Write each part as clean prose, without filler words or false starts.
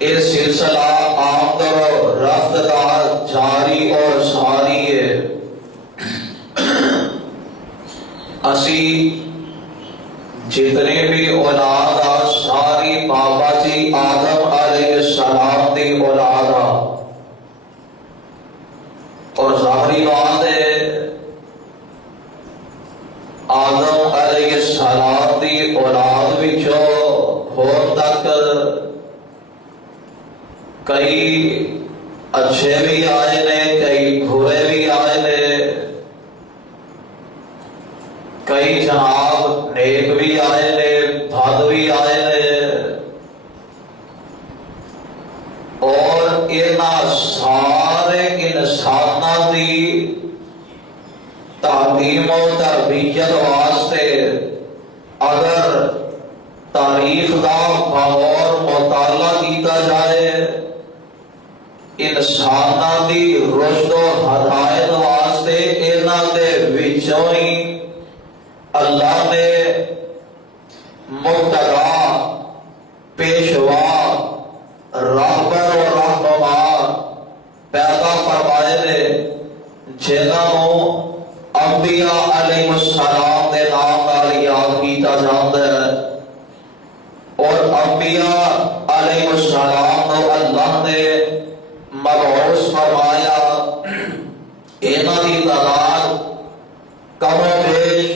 یہ سلسلہ آمد و رفت کا جاری اور ساری اسی جتنے بھی اولاد ساری بابا جی آدم علیہ السلام دی اولاد اور ظاہری بات ہے آدم علیہ السلام دی اولاد وچوں ہون تک کئی اچھے بھی آئے نے کئی برے بھی آئے نے کئی جناب نیک بھی آئے نے بد بھی آئے نے اور انہاں سارے انساناں دی تعلیم و تربیت واسطے اگر تاریخ دا بغور مطالعہ کیتا جائے انساناں دی رشد و ہدایت واسطے انہاں دے وچوں ہی اللہ نے مقتدا پیشوا راہبر و رہنما پیدا فرمائے نے جنہاں انبیاء علیہ السلام دے نام نال یاد کیتا جاندا ہے اور انبیاء علیہ السلام کو اللہ نے مبعوث فرمایا انہاں دی تعداد کم و بیش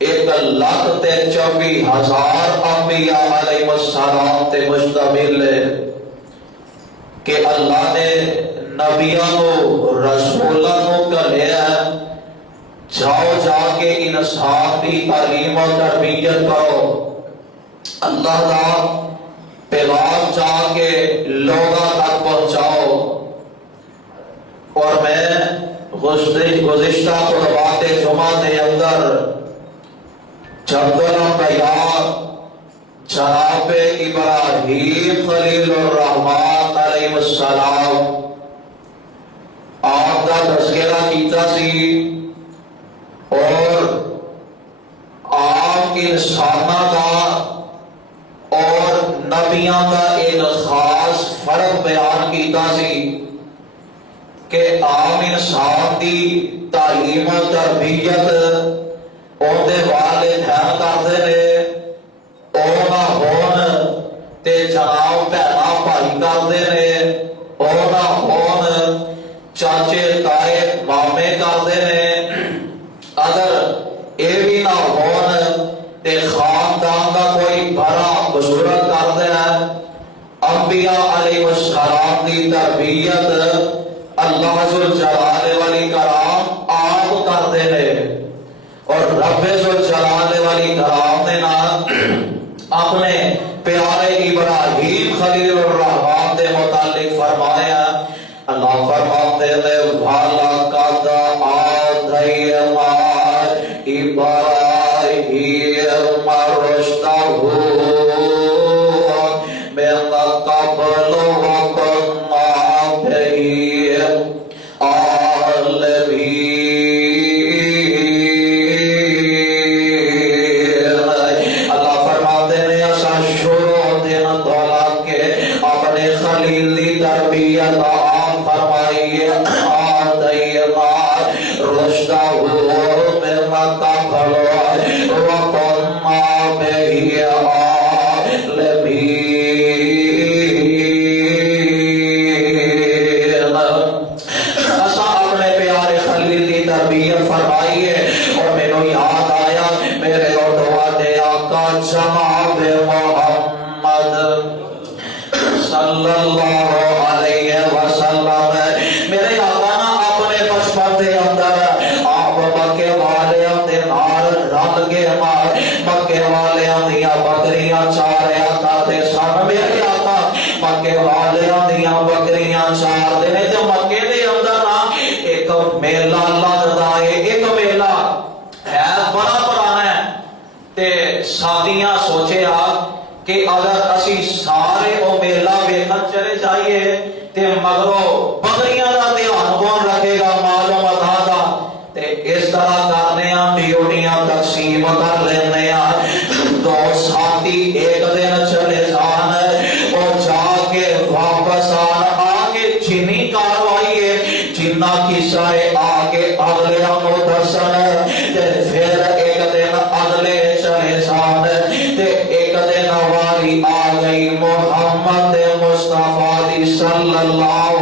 1,24,000 انبیاء علیہ السلام تے مشتمل ہے کہ اللہ نے نبیوں کو رسولوں کو کہلیا جاؤ جا کے انسان کی تعلیم و تربیت کرو اللہ کا پیغام جا کے لوگوں تک پہنچاؤ اور میں گزشتہ خطبات جمعہ کے اندر جبدل بیان جناب ابراہیم خلیل الرحمن علیہ السلام آپ کا تذکرہ کیتا سی اور آپ انسانوں کا اور نبیوں کا ایک خاص فرق بیان کیتا سی کہ عام انسان کی تعلیم و تربیت اودے والدین کرتے ہیں او نہ ہون تے جناب بہنا بھائی کرتے ہیں او نہ ہون چاچے تائے مامے کرتے ہیں اگر اے بھی نہ ہون تے خاندان کا کوئی بڑا بزرگ کرتے ہیں انبیاء علیہ السلام کی تربیت اللہ ذوالجلال والی کرام آپ کرتے ہیں اور رب ذوالجلال والی کرام نے نا اپنے پیارے ابراہیم خلیل الرحمن دے متعلق فرمایا اللہ فرماتے ہیں وَلَقَدْ آتَيْنَا إِبْرَاهِيمَ رُشْدَهُ مِنْ قَبْلُ وَكُنَّا بِهِ عَالِمِينَ اللہ فرماتے ہیں ایسا شروع دن دولت کے اپنے خلیل دی تربیت عام فرمائیے آتینا رشدہ من قبل وَكُنَّا بِهِ عَالِمِينَ ایسا اپنے پیارے خلیل دی تربیت فرمائیے اور میں نے یاد آیا میرے اور دعاتے آقا جناب محمد صلی اللہ علیہ وسلم میرے آقا نا اپنے بچپن دے اندر آپ مکے والے دے نال رل کے مکے والے دیاں بکریاں چاریا کرتے سن میرے آقا مکے والے دیاں بکریاں چار دے تے مکے دے اندر نا ایک میلہ لگدا ہے ایک میلہ ہے بڑا پرانا ہے تے ساتھیاں سوچیا کہ اگر اسی سارے او میلہ ویکھن چلے جائیے تے مگرو بکریاں دا دھیان کون رکھے گا معلوم ادا دا تے اس طرح کرنے ڈیوٹیاں تقسیم کر لینے دو ساتھی ایک دن چلے جان اور جا کے واپس آن آگے جنی کاروائی ہے جنہ کی بجائے آگے اگلے نو دسن تے پھر ایک دن اگلے چلے جان تے ایک دن واری آ گئی محمد مصطفیٰ دی صلی اللہ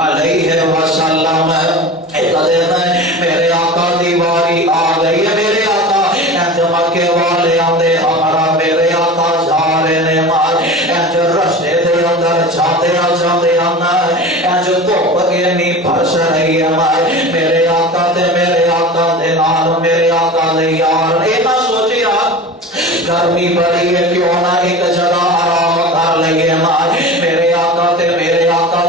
علیہ وسلم ایک دن میرے آقا دی واری آ گئی میرے آقا انج مکے والے آندے ہمارا میرے آقا جا رہے نے مار انج رستے دے اندر جاتے انج دھوپ گرمی برس رہی ہے مار میرے آقا دے نال میرے آقا دے یار اے نہ سوچیا گرمی بڑی ہے کیوں نہ ایک جگہ آرام کر لئے مار میرے آقا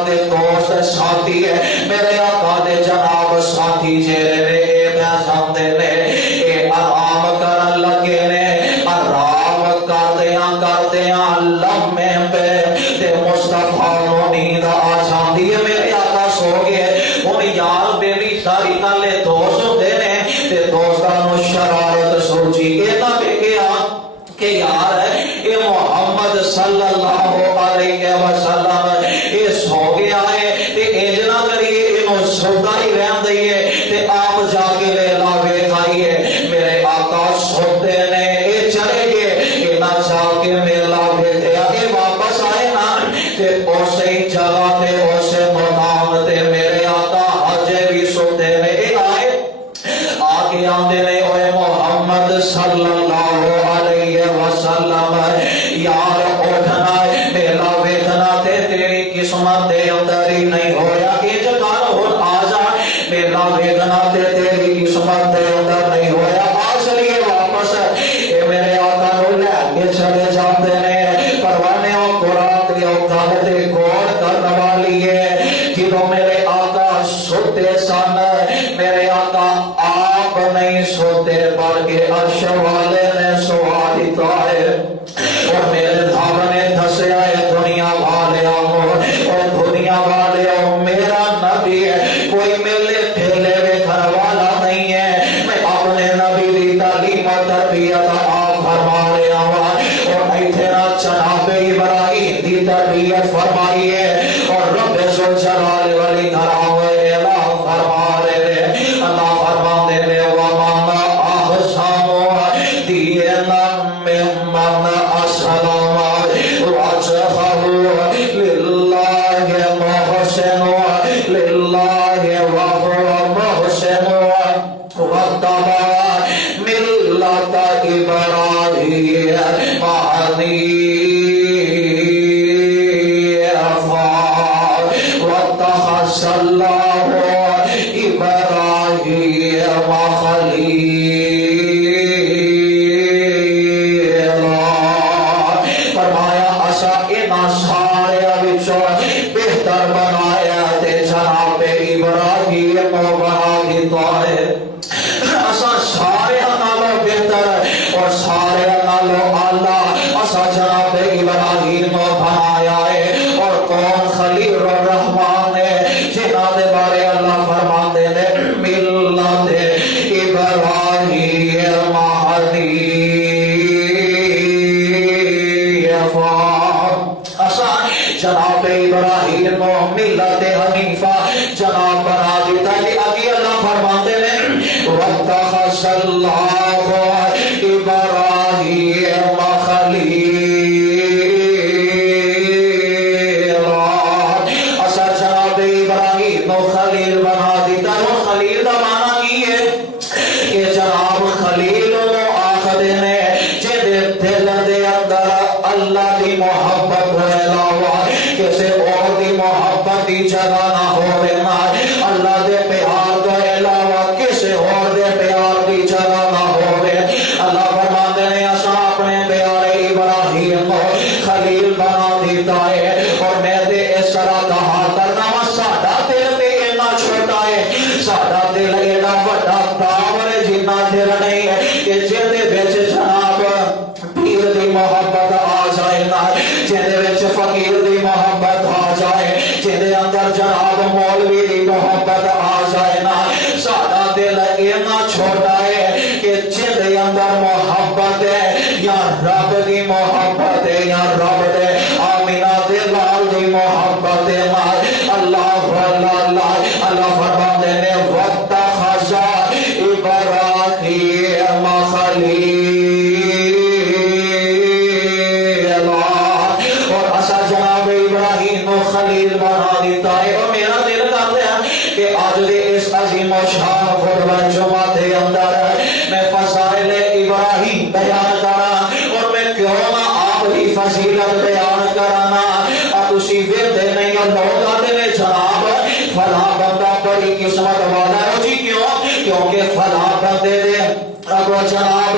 دے دوست ساتھی ہے میرے آقا دے جناب ساتھی جیرے نے بیساندے نے اے آرام کرن لگے نے آرام کردیاں لمحے پہ تے مصطفیٰ نو نیند آ جاندی ہے میرے آقا سو گئے ان یار بیوی ساری نالے دوست ہوندے نے تے دوستاں نو شرارت سوچی اے نہ دیکھیا کہ یار اے محمد صلی اللہ علیہ وسلم اے سو گیا ہے تے انج نہ کریے انہوں سوتا ہی رہن دئیے تے آپ جا کے لیلا ویکھائیے میرے آقا سوتے نے اے چلے گئے اے نہ جا کے میلا ویکھیا اے واپس آئے نا تے اسے جگہ تے اسے مقام تے میرے آقا حجے بھی سوتے نے اے آئے آگے آندے نے اوے محمد صلی اللہ علیہ وسلم یار اٹھنا میلا ویکھنا تے تیری قسمت دے اندر ہی نہیں ہویا انج کر ہن آ جا میلا ویکھنا تے تیری قسمت دے اندر نہیں ہویا آ چلیے واپس اے میرے آقا نو لے کے چلے جاندے نے پروانے او قرآن دی او گل تے غور کرن والی ہے جدوں میرے آقا سوتے سن میرے آقا آپ نہیں سوتے بلکہ عرش والے نے سوا دیتا ہے اور میرے دھاو نے دھسیا ہے دنیا والے اور دنیا والے میرا نبی ہے کوئی میلے ٹھیلے میں گھر والا نہیں ہے میں اپنے نبی دی تعلیم و تربیت آپ فرما رہا ہوں اور ایتھے جناب ابراہیم دی تربیت فرمائی ہے اور رب ذوالجلال والاکرام اعلان فرما رہے ہیں اللہ فرما دے رہے وَمَنْ أَحْسَنُ دِينًا مِّمَّنْ أَسْلَمَ وَجْهَهُ لِلَّهِ وَهُوَ مُحْسِنٌ وَاتَّبَعَ مِلَّةَ إِبْرَاهِيمَ حَنِيفًا وَاتَّخَذَ اللَّهُ إِبْرَاهِيمَ خَلِيلًا فرمایا اسا انہاں سارے وچوں بہتر بنایا تے جناب ابراہیم بنا دیتا ہے اسا سارے نالوں بہتر اور سارے نالوں اعلی اسا جناب ابراہیم بنایا ہے اور کون خلیل الرحمن ہے جنہاں دے بارے اللہ فرماتے ہیں ملت ابراہیم اسا جناب ابراہیم ملت حنیفہ جناب بنا دیتا ہے ابھی اللہ فرماتے ہیں وَاتَّخَذَ اللَّهُ إِبْرَاهِيمَ خَلِيلًا اسا جناب ابراہیم خلیل بنا دیتا ہے خلیل دا معنی کی ہے کہ جناب خلیل آخر نے جدے دل دے اندر اللہ دی محبت ہوئے لاوا کسے اور دی محبت دی جگہ نہ ہو رہنا اللہ دے پیار دے علاوہ کسے اور دے پیار دی جگہ نہ ہو رہے اللہ فرماتے ہیں اسا اپنے پیارے ابراہیم خلیل بنا دیتا ہے اور میں دے اس طرح کہا کرنا ساڈا دل تے اتنا چھوٹا ہے ساڈا دل ایڈا بڑا پاور جنہ دل نہیں ہے کہ جندے وچ جناب پیر دی محبت آ جائے نا جندے وچ فقیر دی محبت آ جائے جندے اندر جناب مولوی دی محبت آ جائے نا ساڈا دل اتنا چھوٹا ہے کہ جندے اندر محبت ہے یا رب دی محبت ہے یا رب دے آمینہ دے لال دی محبت ہے اللہ اللہ اللہ اللہ فرماتے ہیں وَاتَّخَذَ إِبْرَاهِيمَ خَلِيلًا، اور اصل جناب ابراہیم کو خلیل بنا دیتا ہے۔ اور میرا دل کرتا ہے کہ آج دے اس عظیم و شان خطبہ جمعہ دے اندر میں فضائل ابراہیم بیان کرا، اور میں کیوں نہ آپ کی فضیلت بیان کرانا۔ اب اسی ورد نہیں لوگ آتے میں جناب فلاں بندہ بڑی قسمت والا ہے جی، کیوں؟ کیونکہ فلاں بندے دے اب جناب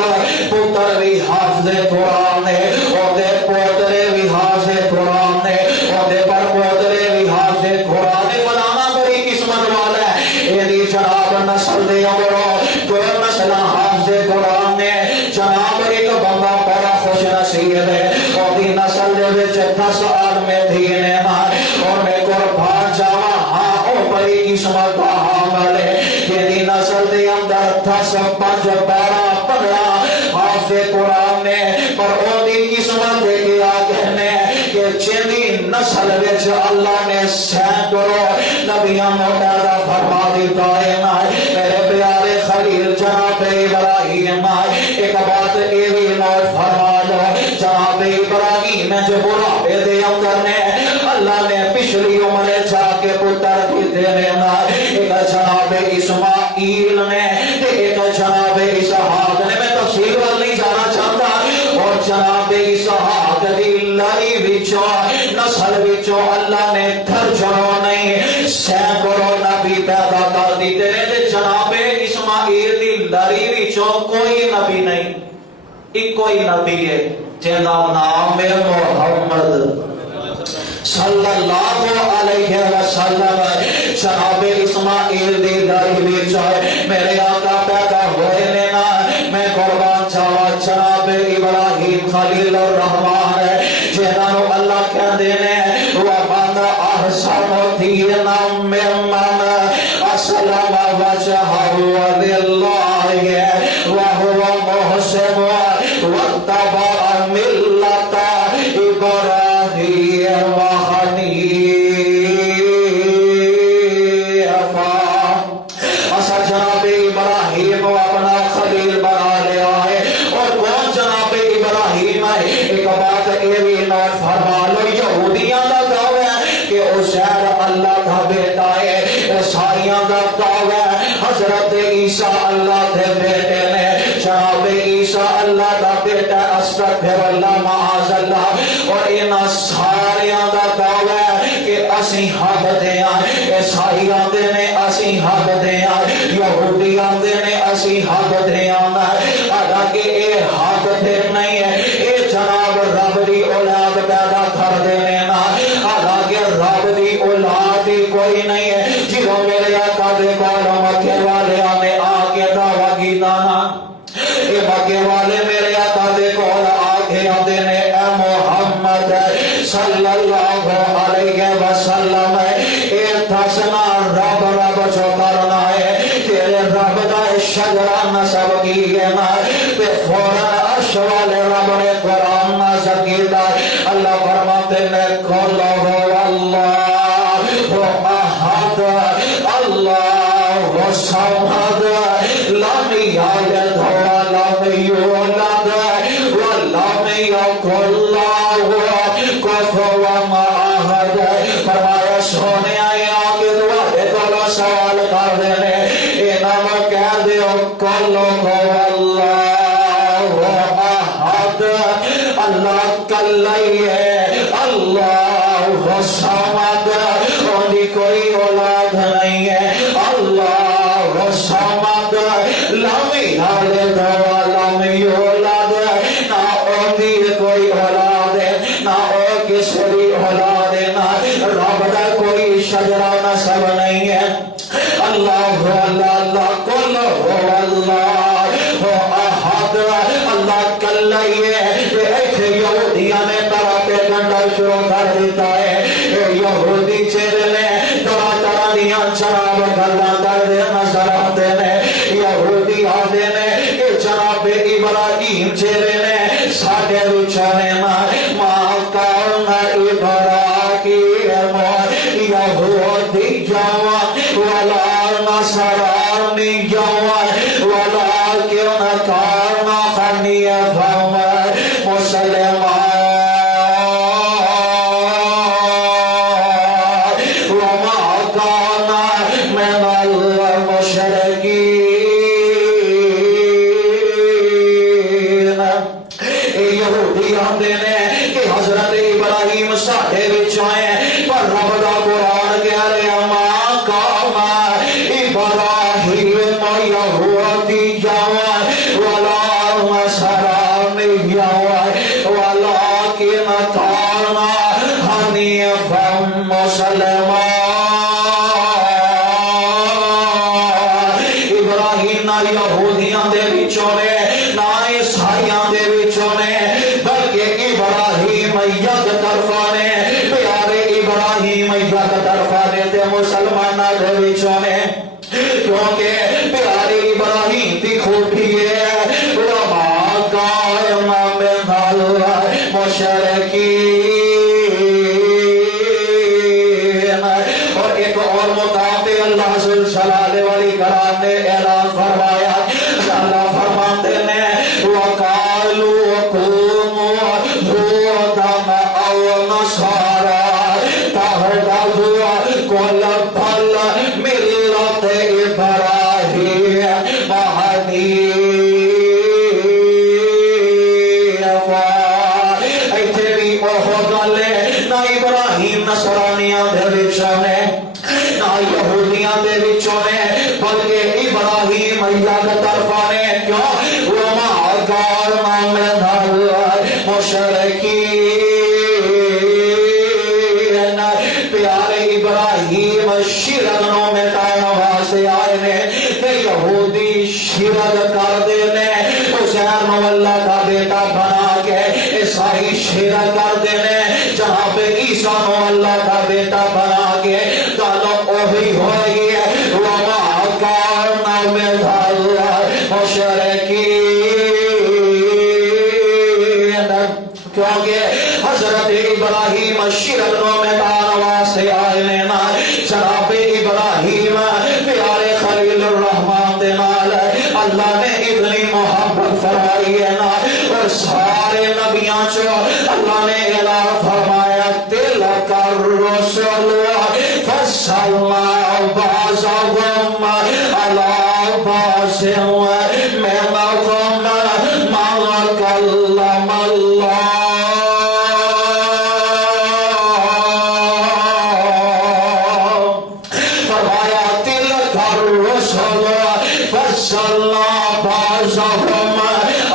پتر بھی حافظ قرآن ہے، اور دے پوترے بھی حافظ قرآن ہے، اور دے پر پوترے بھی حافظ قرآن ہے۔ فلانا بڑی قسمت والا ہے، یہ دی جناب نسل دے امرو کوئی نسل حافظ قرآن ہے، جناب ایک بندہ بڑا خوش نصیب ہے، اور دی نسل دے وچ 10 میں دینے نا، اور میں قربان جاوا ہاں او بڑی قسمت کا حامل ہے، یہ دی نسل دے اندر 10 5 12 15 حافظ قرآن نے، پر او دی قسمت دے کیا کہنے کہ جنی نسل وچ اللہ نے سینکڑوں نبیاں پیدا فرما دیتا ہے نا۔ میرے پیارے خلیل جناب ابراہیم، ایک بات یہ بھی نوٹ فرما لو، جناب ابراہیم جو بڑھاپے دے اندر نے اللہ نے پچھلی عمر جا کے پتر بھی دینے نا، ایک جناب اسماعیل نے، ایک جناب اسحاق نے۔ میں تفصیل وال نہیں جانا چاہتا، اور جناب اسحاق دی لڑی وچوں نسل وچوں اللہ نے درجنوں نہیں سینکڑوں نبی پیدا کر دیتے ہیں، تے جناب اسماعیل دی لڑی وچوں کوئی نبی نہیں، ایک کوئی نبی ہے جن دا نام ہے محمد صلی اللہ علیہ وسلم۔ جناب اسماعیل دی لڑی وچ میرے آقا پیدا ہوئے نے نا، میں قربان جاوا جناب ابراہیم خلیل الرحمن جنہوں اللہ کہندے نے وَمَنْ أَحْسَنُ دِينًا مِّمَّنْ أَسْلَمَ وَجْهَهُ لِلَّهِ وَهُوَ مُحْسِنٌ وَاتَّبَعَ مِلَّةَ إِبْرَاهِيمَ حَنِيفًا۔ اصل جناب ابراہیم کو اپنا خلیل بنا لیا ہے، اور کون جناب ابراہیم ہے؟ ایک بات یہ بھی نوٹ فرما لو، یہودیاں کا دعویٰ ہے کہ عزیر اللہ کا بیٹا ہے، عیسائیاں کا دعویٰ ہے حضرت عیسیٰ اللہ کے بیٹے نے، جناب عیسیٰ اللہ کا بیٹا استغفر اللہ معاذ اللہ، اور ان ساریاں کا دعویٰ ہے کہ اسی حق دیاں، عیسائیاں دے نے اسی حق دیاں، یہودیاں دے نے اسی حق دیاں، حالانکہ اے حق دے نہیں ہے، اے جناب رب دی اولاد پیدا کر دینے نا، حالانکہ رب دی اولاد ہی کوئی نہیں ہے۔ جنہوں میرے آقا دے کول مکے والے آنے آکے دعویٰ کی دانا، اے مکے والے میرے آقا دے کول آکے آدھے نے اے محمد صلی اللہ علیہ وسلم، اے تسنا رب رب جو کرنا ہے، تیرے رب دا شجرہ نصب کی ہے نا، تے فوراً عرش والے رب نے قرآن نازل کیتا۔ اللہ فرماتے ہیں قل هو اللہ احد اللہ الصمد لم یلد ولم یولد ولم یکن له کفوا احد۔ فرمایا سونے آئے آگے دوارے کلو سوال کر دینے، انہوں نے کہہ دیو قل هو اللہ احد، اللہ کلی ہے، اللہ الصمد، انہی کوئی اولاد نہیں ہے، اللہ الصمد لم یلد ولم یولد، نہ انہی کوئی اولاد ہے، نہ او کسی اولاد ہے، نہ رب دا کوئی شجرہ نسب نہیں ہے۔ اللہ اللہ اللہ قل هو اللہ احد، اللہ کلی ہے۔ ایک یہودیاں نے طرح پہ ڈنڈا شروع کر دیتا ہے، یہودی چہرے نے طرح طرح دیاں شراب گلا کر دے نظر آتے نے، یہودی آدھے نے کہ جناب ابراہیم چہرے نے ساڑھے وچھانے ماں کارنا ابراہیم یہودی جوان والا نصرانيا ولكن كان حنيفا مسلما وما كان من المشركين. یہودی آتے ہیں کہ حضرت ابراہیم ساڑھے بچائیں پر رب دا قرآن کہہ رہے ماں کاما ابراہیم یہودیاں ولا نصرانیاں ولکن کان حنیفا مسلما. ابراہیم نہ یہودیاں دے وچوں نے نہ عیسائیاں دے وچوں نے بلکہ ابراہیم یک طرفہ نے پیارے ابراہیم یک طرفہ نے تے مسلماناں دے وچوں نے کیونکہ پیارے ابراہیم دی خوبی ہے وما کان من المشرکین. اور ایک اور مقام پہ اللہ ذوالجلال والاکرام نے اعلان فرمایا. اللہ فرماتے ہیں وقالوا كونوا هودا او نصارى تهتدوا قل بل ملة ابراهيم حنيفا. ایتھے بھی وہ گل ہے نہ ابراہیم نصرانیاں دے وچوں نے نہ یہودیاں دے وچوں نے بلکہ ابراہیم یک طرفہ نے. کیوں؟ وما كان من المشرکین. پیارے ابراہیم شرک نو مٹانا واسطے آئے نے کہ یہودی شرک کر دے نے عزیر نو اللہ کا بیٹا بنا کے عیسائی شرک کر دے نے جناب عیسیٰ نو اللہ کا بیٹا بنا کے گل وہی ہوئی ہے وما كان من المشرکین. کیونکہ حضرت ابراہیم شرک نو مٹانا واسطے آئے نے نا جناب ابراہیم پیارے خلیل الرحمن دے نال اللہ نے اتنی محبت فرمائی ہے نا. اور سارے نبیاں چو اللہ نے اعلان فرمایا تلک الرسل فضلنا بعضهم على بعض منهم من كلم الله. فرمایا تلک الرسل فضلنا بعضهم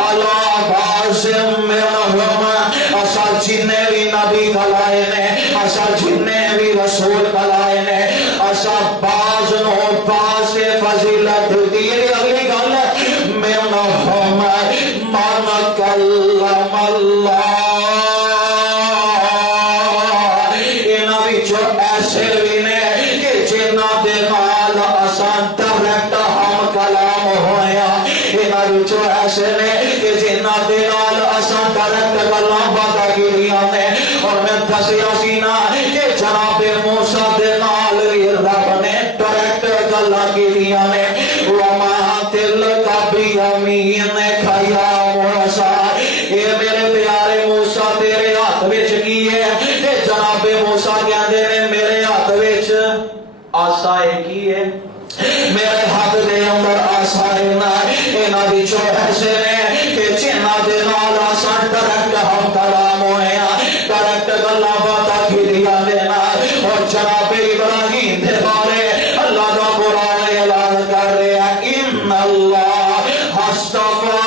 على بعض منهم. اسا جنہیں بھی نبی کلائے نے اسا جنہیں بھی رسول کلائے نے اسا بعض نو بعض سے فضیلت دی. اگلی گل منهم من کلم اللہ. انہاں وچوں ایسے بھی نے کہ جنہاں دے نال اساں ڈائریکٹ ہم کلام ہویا. انہاں وچوں ایسے نے کہ جنہاں دے نال اساں ڈائریکٹ گلاں باتاں کیتیاں نے. اور میں دسیا سی نا کہ جناب موسیٰ دے نال رب نے ڈائریکٹ گلاں کیتیاں نے. وما تلک بیمینک یا موسیٰ. اے میرے پیارے موسیٰ تیرے ہاتھ وچ کی ہے؟ کہ جناب موسیٰ کہندے نے میرے ہاتھ وچ عصا کی ہے. میرے ہاتھ دے اندر عصا ہے نا. انہاں وچوں ایسے نے کہ جنہاں دے نال اساں ڈائریکٹ ہم کلام ہوئے ہیں ڈائریکٹ گلاں باتاں کیتیاں نے نا. اور جناب ابراہیم دے بارے اللہ دا قرآن اعلان کر رہا ہے ان اللہ اصطفى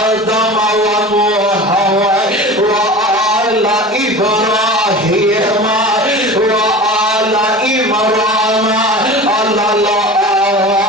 آدم ونوحا وآل إبراهيم وآل عمران على العالمين.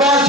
5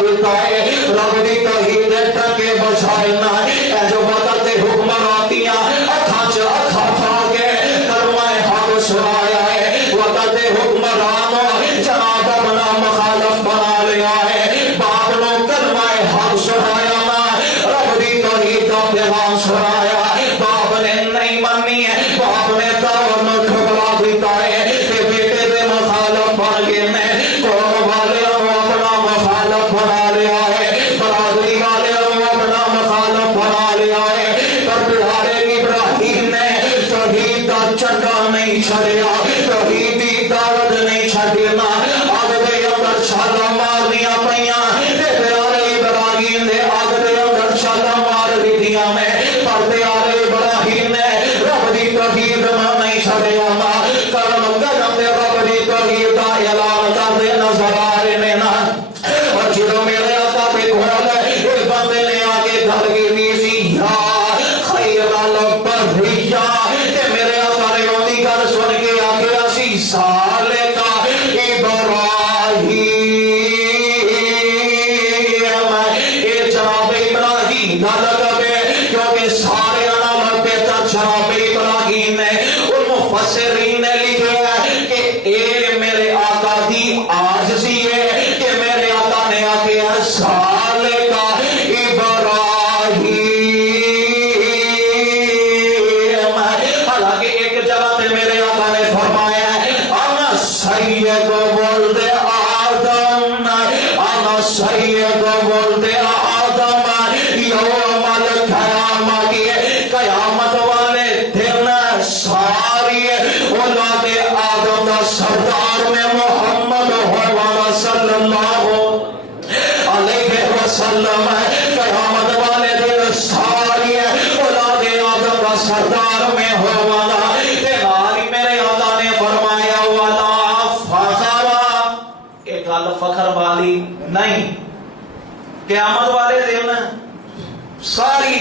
دیتا ہے رب دی توحید ٹکے بچائنا اے جو وقت حکمراتیاں اکھا تھا کے کلمہ حق سنایا ہے وقت حکمرانوں جناب اپنا مخالف بنا لیا ہے باپ نو کلمہ حق سنایا نا رب دی توحید کا پیغام سنایا باپ نے نہیں منی ہے باپ نے دعوت نو ٹھکرا دیتا ہے کہ بیٹے دے مخالف بن گئے نے قوم والے اپنا مخالف بنا لیا ہے برادری والے اپنا مخالف بنا لیا ہے پر پیارے ابراہیم نے توحید کا چنڈا نہیں چھڑیا توحید کی دعوت نہیں چھڑنا آگ دے اندر چھالا مارنیاں پئیاں تے پیارے ابراہیم نے آگ دے اندر چھالا مار دیتیاں میں پر پیارے ابراہیم نے رب دی توحید نہیں چھڑیا کرم کرم دے رب دی توحید کا اعلان کر دے نظر آ رہے میں نا اور جدو میرے آقا پہ کھول ایک بندے نے آگے گھر کی نیزی یا خیر البریا کہ میرے آقا نے روندی گھر سن کے آگے اسی سال کا ابراہیم اے جناب ابراہیم نہ لگے کیونکہ سارے نام بہتر جناب ابراہیم ہے ان مفسرین نے لکھے ہے کہ اے میرے آقا دی عاجزی ہے کہ میرے آقا نے آگے سال کا ابراہیم حالانکہ ایک جگہ پہ میرے آقا نے فرمایا ہے انا سید ولد آدم انا سید ولد آدم یوم القیامت قیامت والے دن ساری اولاد آدم کا سردار میں محمد صلی اللہ علیہ وسلم قیامت والے دن ساری اولاد آدم کا سردار میں ہووانا تیاری میرے آقا نے فرمایا والا فخرا ایک گل فخر والی نہیں قیامت والے دن ساری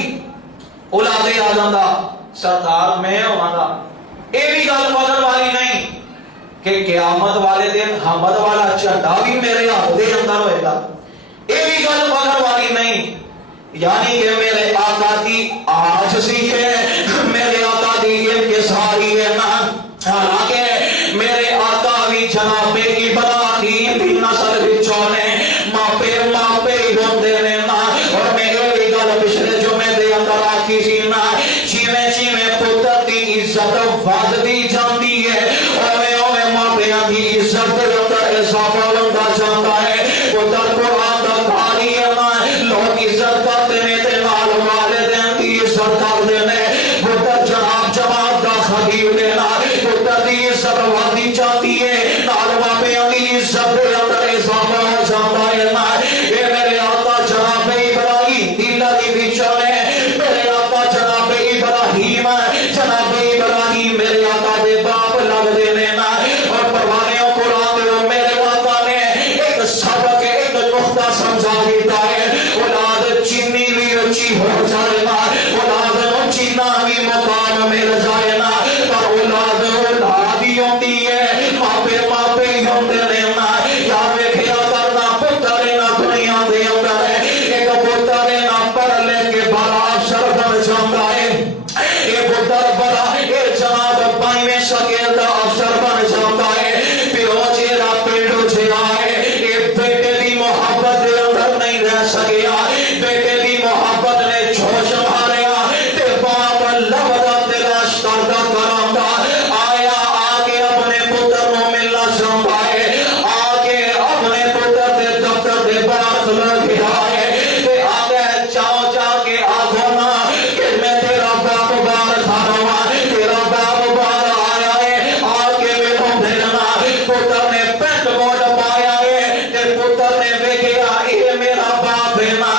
اولاد آدم دا سردار میں ہووانا یہ بھی گل فخر والی نہیں کہ قیامت والے دن حمد والا جھنڈا بھی میرے ہاتھ دے اندر ہوئے گا یہ بھی گل فخر والی نہیں یعنی کہ میرے آقا کی عاجزی ہے میرے آقا کی انکساری ہے نا حالانکہ میرے آقا بھی جناب ابراہیم کی نسل وچوں نے ماپے ہی ہوندے نے نا اور میں یہ گل پچھلے جمعے دے اندر آکھی سی نا جویں پتر دی عزت ودتی جاندی ہے اوویں ماپیاں دی عزت دے اندر اضافہ ہوندا جاندا ہے پتر قرآن دا قاری ہے نا لوگ عزت کرتے نے تے نال والدین دی عزت کردے نے پتر جناب جماعت دا خطیب نے نا پتر دی عزت ودی جاندی ہے نال ماپیاں دی عزت دے اندر اضافہ ہو جاندا ہے نا اے میرے آقا جناب ابراہیم دی لڑی وچ نے میرے آقا جناب ابراہیم میرے آقا دے باپ لگ دے نے نا اور پروانیوں قرآن دے میرے آقا نے ایک سبق ایک نقطہ سمجھا دیتا ہے اولاد چینی بھی اچھی ہو جائے نا اولاد نو چینا بھی مقام مل جائے نا پر اولاد ہی ہوتی ہے ماپے ہی ہوتے نے نا یا ویکھیا کرنا پتر نہ دنیا دے اندر ہے ایک پتر نہ پڑھ لے کے بڑا افسر بن جاتا ہے یہ پتر بڑا یہ جناب پائیویں شکیل دا افسر بن جاتا ہے پیو جیڑا پنڈو جیڑا ہے یہ بیٹے دی محبت دے اندر نہیں رہ سکیا بیٹے دی محبت نے جوش ماریا تے باپ لبدا تلاش کردا کراندا آیا آگے اپنے پتر نو ملنا چاہتا ہے آگے اپنے پتر دے دفتر دے باہر لگ گیا ہے تے آگے چاو جا کے آگو نا کہ میں تیرا باپ بار کھانا تیرا باپ بار آیا ہے آگے میرے بھیجنا پتر نے پینٹ کوٹ پایا ہے تے پتر نے ویکھیا اے میرا باپ ہے نا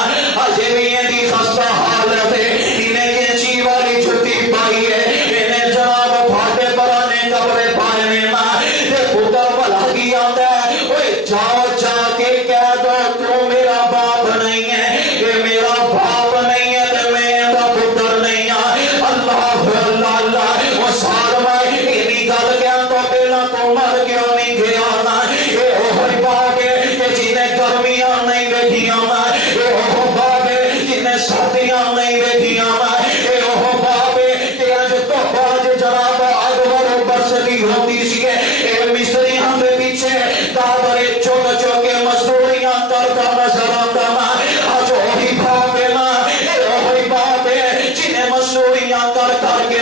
دیکھیاں اے او باپ جنہیں سردیاں نہیں دیکھیاں اے او باپ کہ اج تو باج جناب ادور برستی ہوتی سی اے مصری ہم دے پیچھے دادرے چوک چوکے مزدوریاں کرتا نظر آتا اج وہی باپ نا اے وہی باپ جنہیں مزدوریاں کر کر کے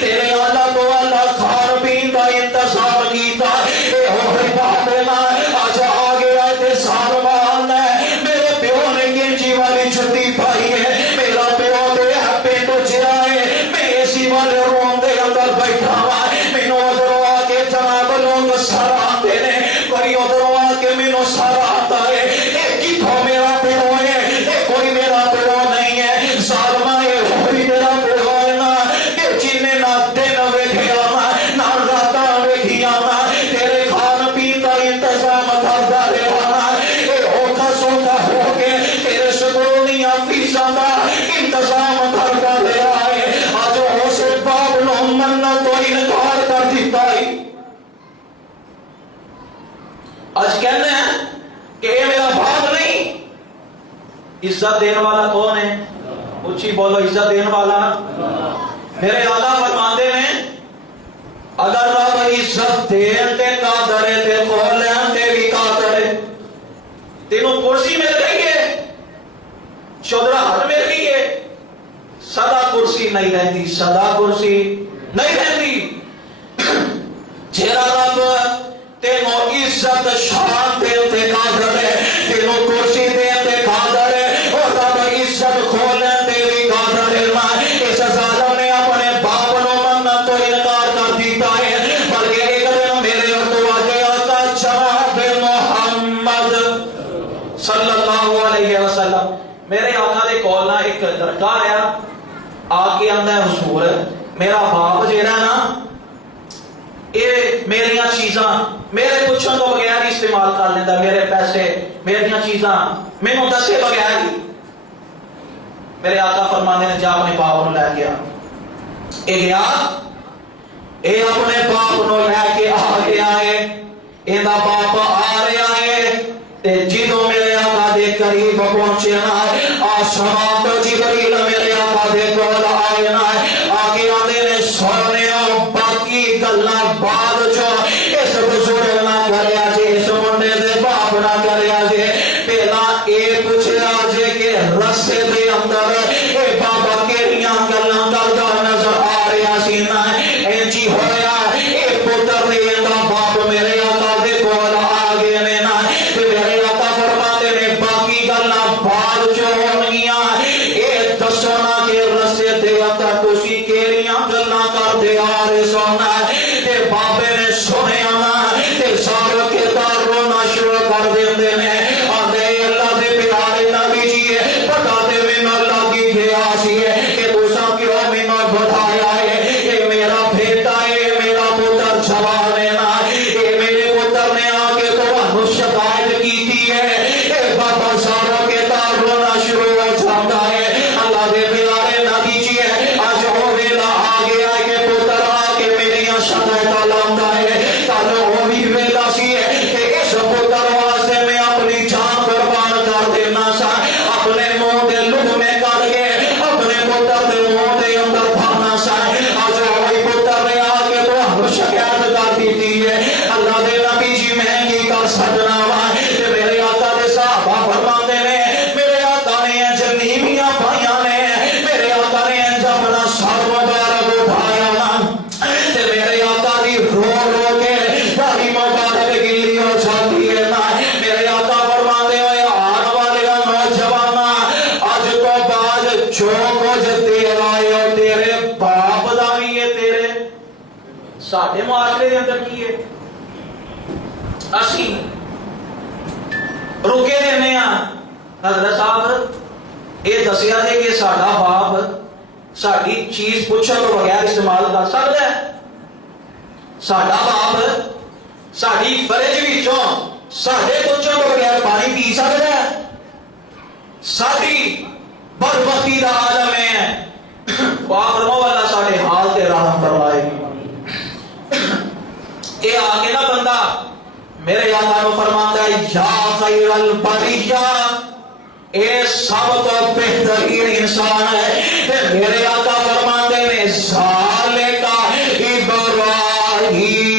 تیرے آلہ تو اللہ کھان پین کا انتظام کیتا اے وہی باپ نا اج آ گیا تے سالمان ہے میرے پیو نے گنجی والی چھٹی پائی ہے میرا پیو دے پنڈ جائے میں اسی والے روم دے اندر بیٹھا ہوا مینوں ادھروں آ کے جناب لوگ سراہتے نے کوئی ادھروں آ کے مینوں سراہتا ہے اے کتھوں میرا پیو ہے اے کوئی میرا پیو نہیں ہے سالمان اے وہی میرا پیو ہے نا کہ جنہیں نہ دن ویکھیا نہ راتاں ویکھیا تیرے کھان پین کا انتظام کردا رہا اے اوکھا سوکھا ہو کے تیرے سکونیاں فیساں دا انتظام کردا رہا ہے اج اس باپ نو منت تو انکار کر دیتا ہے اج کہنے ہیں کہ یہ میرا باپ نہیں عزت دینے والا کون ہے اچھی بولو عزت دینے والا میرے آقا فرماتے ہیں اگر رب عزت دین تے قادر ہے تے کھولین تے بھی قادر ہے تینوں کرسی مل گئی ہے چودراہٹ مل گئی ہے سدا کرسی نہیں رہتی سدا کرسی نہیں رہتی جیرا رب تینوں عزت شان دین تے قادر ہے تینوں کرسی دین تے قادر ہے اور رب عزت کھولین تے بھی قادر ہے اس ظالم نے اپنے باپ نو منت تو انکار کر دیتا ہے بلکہ ایک دن میرے تو آگے آقا جناب محمد صلی اللہ علیہ وسلم میرے آقا دے کولنا ایک لڑکا آیا آ کے آندا ہے حضور میرا باپ جیڑا نا اے میریاں چیزاں میرے پوچھن تو بغیر استعمال کر لیندہ میرے پیسے میریاں چیزاں مینوں دسے بغیر ہی میرے آقا فرمانے نے جا اپنے باپ نو لے گیا اے گیا اے اپنے باپ نو لے کے آ گیا ہے ایندا باپ آ رہا ہے تے جدوں میرے آقا دے قریب پہنچے نا آسمان تو جبریل میرے آقا دے کول آئے نا آگے آندے نے سونے باقی گلاں بعد جو اس بزرگ نہ کریا جے اس منڈے دے باپ نہ کریا جے پہلا اے پوچھیا جے کہ رستے دے اندر اے بابا کیڑیاں گلاں کردا نظر آ رہا سی نا انجی ہویا اے پتر نے دا باپ میرے آقا دے کول آ گئے نے نا تے میرے آقا فرماتے نے باقی گلاں بعد جو ہونگیاں اے دسو نا کہ رستے دے اندر تسی کیڑیاں گلاں کردے آ رہے سونا تے بابے نے سنیا نا تے سارا کے دار رونا شروع کر دیندے نے آندے اللہ دے پیارے نبی جی بتا دے میں اللہ کی گیا سی کہ تساں کیوں مینوں بتایا ہے اے میرا بیٹا ہے میرا پتر جوان ہے نا اے میرے پتر نے آ کے تانوں شکایت کیتی ہے اے بابا سارا کے دار رونا شروع ہو جاتا ہے اللہ دے پیارے نبی جی اج ہو ویلا آ گیا کہ پتر آ کے میریاں شکایتاں لاندا ہے تانوں وہ بھی ویلا سی کہ اس پتر واسطے میں اپنی جان قربان کر دینا سا اپنے منہ دے لقمے کر کے اپنے پتر دے منہ دے اندر پانا سا اج وہی پتر نے آ کے تانوں شکایت کر دیتی ہے اللہ دے نبی جی میں کی کر سکنا وا تے میرے آقا دے صحابہ فرماندے نے میرے آقا نے جنیمیاں پائیاں نے میرے آقا نے اپنا سر مبارک اٹھایا تے میرے آقا دی رو رو کے داڑھی مبارک گلی ہو جاتی ہے نا میرے آقا فرماندے ہوئے آن والے نوجوان اج تو بعد جو کچھ تیرا ہے تیرے باپ دا بھی ہے تیرے ساڈے معاشرے دے اندر کی ہے اسی رکے رہنے ہاں حضرت صاحب یہ دسیا جے کہ ساڈا باپ ساڈی چیز پوچھن تو بغیر استعمال کر سکتا ہے ساڈا باپ ساڈی فرج وچوں ساڈے پوچھن تو بغیر پانی پی سکتا ہے ساڈی بدبختی دا عالم ہے پاک فرماؤ اللہ ساڈے حال تے رحم فرمائے اے آگے نا بندہ میرے آقا نو فرماتا ہے یا خیر البریہ اے سب تو بہترین انسان ہے. میرے آقا فرماتے ہیں ذالک ابراہیم،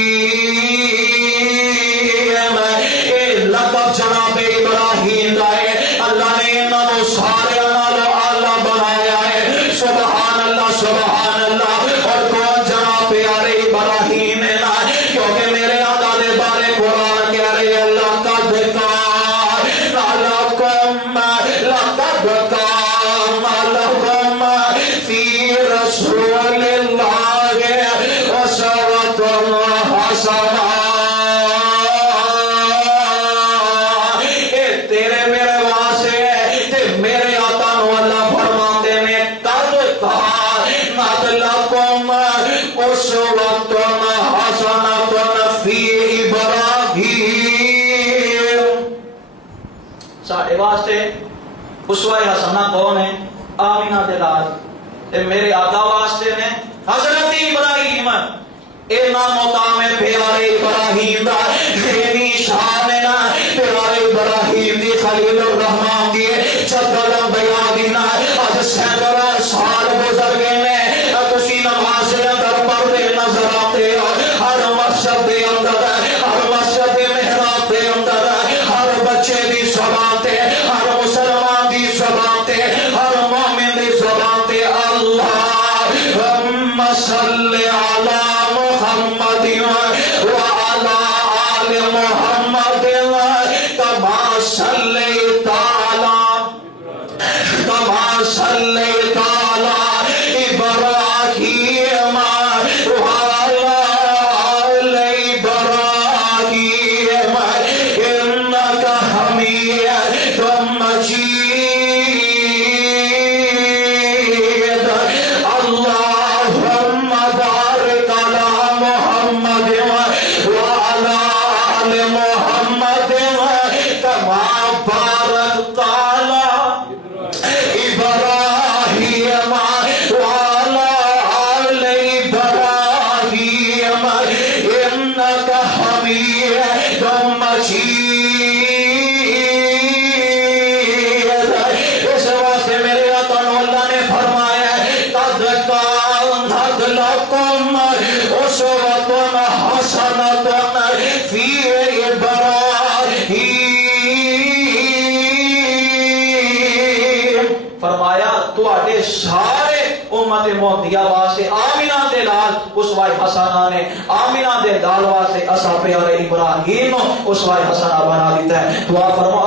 اے لقب جناب ابراہیم کا ہے. اللہ نے انہوں سارے نالوں اعلیٰ بنایا ہے. سبحان اللہ سبحان اللہ. اور کون جناب پیارے ابراہیم ہے نا، کیونکہ میرے آقا دے بارے قرآن کہہ رہے ہیں لقد کان لکم فی رسول اللہ اسوۃ حسنہ. تیرے میرے واسطے تے میرے آقا نو اللہ فرماندے نے قد کانت لکم اسوۃ حسنہ فی ابراہیم. ساڈے واسطے اسوہ حسنہ کون ہے؟ آمینہ دے لال. تے میرے آقا واسطے نے حضرت ابراہیم. اے نام مقام پیارے ابراہیم دا دینی شان ہے نا. پیارے ابراہیم دی خلیل الرحمن دی چکرم بیان دینا آج سینکڑا سال گزر گئے نے. تسی نماز اندر پڑھتے نظر آتے ہو، ہر مسجد دے اندر، ہر مسجد دے محراب دے اندر، ہر بچے دی زبان تے، ہر مسلمان دی زبان تے، ہر مومن دی زبان تے اللہم صلی علی محمد وعلی آل محمد کما صلیت علی ابراہیم وعلی آل ابراہیم انک حمید مجید. اللہم بارک علی محمد وعلی آل محمد کما بارکت علی ابراہیم وعلی آل ابراہیم انک حمید مجید. اس واسطے میرے آقا اللہ نے فرمایا قد کانت لکم اسوۃ حسنۃ فی ابراہیم. فرمایا تواڈے سارے امت محمدیہ واسطے آمینہ دے لال اسوہ حسنہ نے، آمینہ دے لال واسطے اسا پیارے ابراہیم اسوہ حسنہ بنا دیتا ہے. دعا فرما